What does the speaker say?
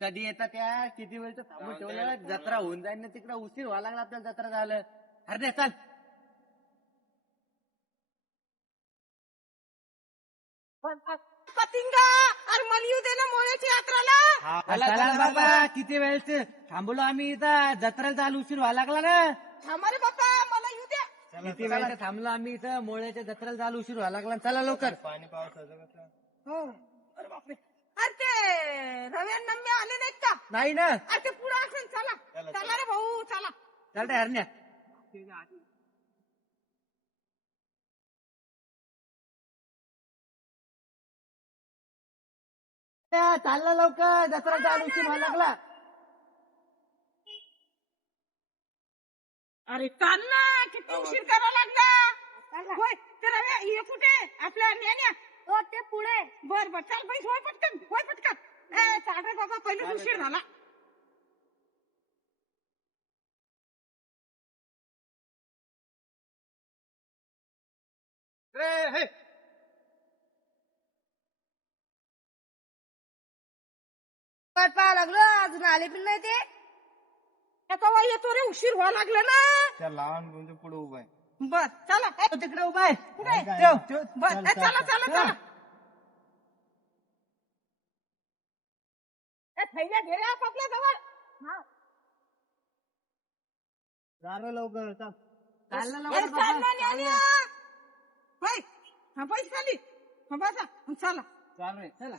कधी येतात त्या? किती वेळचं थांबून ठेवलं? जत्रा होऊन जाईल ना तिकडं. उशीर व्हायला लागला आपल्याला जत्रा झालं अरे चाल. पतिंगा! अरे मला येऊ दे ना मोळ्याची यात्राला. चला चला बाबा. किती वेळच? थांबलो आम्ही इथं. जत्रा झालं उशीर व्हायला लागला ना. थांबा रे बाप्पा मला येऊ द्या. किती वेळ थांबलो आम्ही इथं. मोळ्याच्या जत्रेला झालं उशीर व्हायला लागला. चला लवकर. पाणी पावसाचं कसं? हो. अरे बापरे. रव्या नम्या आले नाहीत का? नाही ना. अरे ते पुढे असेल चला. चला, चला. रे भाऊ चला. चालतंय हरण्या. त्या, चालला लवकर. झालं उशीर व्हायला लागला. अरे कान ना किती उशीर करा लागला. होय ते रव्या हे कुठे? आपल्या न्यान्या हो ते पुढे. बर बर. चाल बाई होय पटकन होय पटकन ए चाल रे बाबा पहिले उशीर झाला. वाट पाहा लागलो. अजून आले पण नाही ते. केव्हा येतो रे उशीर व्हायला लागला ना. त्या लहान म्हणजे पुढे उभा आहे. बर चला. ए, तो तिकडे उभा आहे. कुठे ठेव, ठेव. बर ए, चला चला. चला. थैल्या घे रे आपापल्या जवळ जा रे लवकर चल चालला ए, लवकर चाल बाबा. ना, न्यान्या. होय. हा पैसे खाली. हा बसा चला. चाल रे चला.